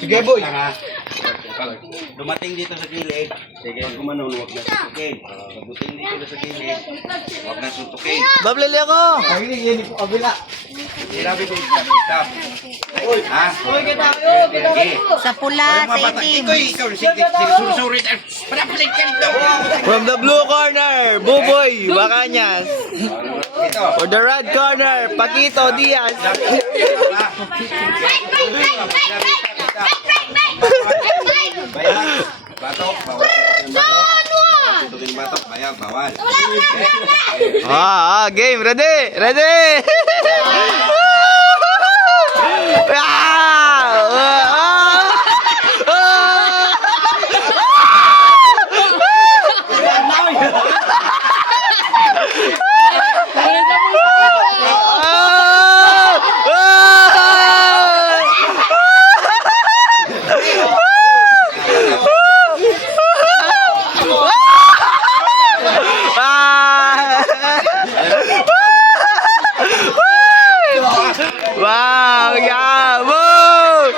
Sige, boy. Pag dumating dito sa gilid, sige, pag gumanon, huwag na suntukin. Pag dumating dito sa gilid, huwag na suntukin. Bablali ako. Ay, hindi po kabila. Sinabi ko, stop. Ha? Sige. Sa pula, sa itim. Ikaw, sige, sursuri. Panapalit ka nito. From the blue corner, Buboy Bacanyas. Ito. For the red corner, Paquito Diaz. Bayan, batok, bawal. Tutukin batok, bayan, bawal. Game, ready, ready. Wow, yeah, woo!